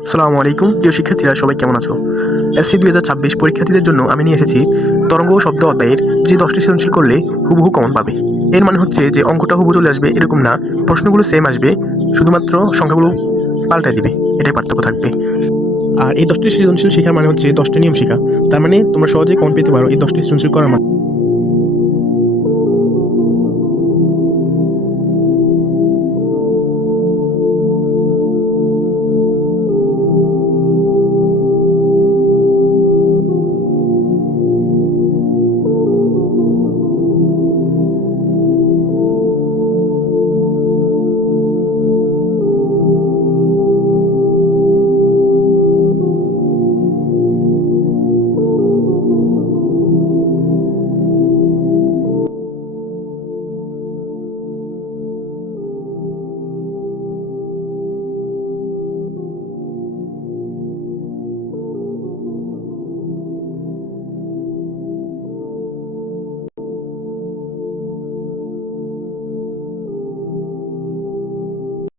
আসসালামু আলাইকুম প্রিয় শিক্ষার্থীরা, সবাই কেমন আছো? এসসি 2026 পরীক্ষার্থীদের জন্য আমি নিয়ে এসেছি তরঙ্গ ও শব্দ অধ্যায়ের যে 10টি সৃজনশীল করলে হুবহু কমন পাবে। এর মানে হচ্ছে যে অঙ্কটা হুবহু চলে আসবে এরকম না, প্রশ্নগুলো সেম আসবে, শুধুমাত্র সংখ্যাগুলো পাল্টায় দিবে, এটাই পার্থক্য থাকবে। আর এই 10টি সৃজনশীল শেখার মানে হচ্ছে 10টি নিয়ম শেখা। তার মানে তোমরা সহজেই কমন পেতে পারো এই 10টি সৃজনশীল করার মাধ্যমে।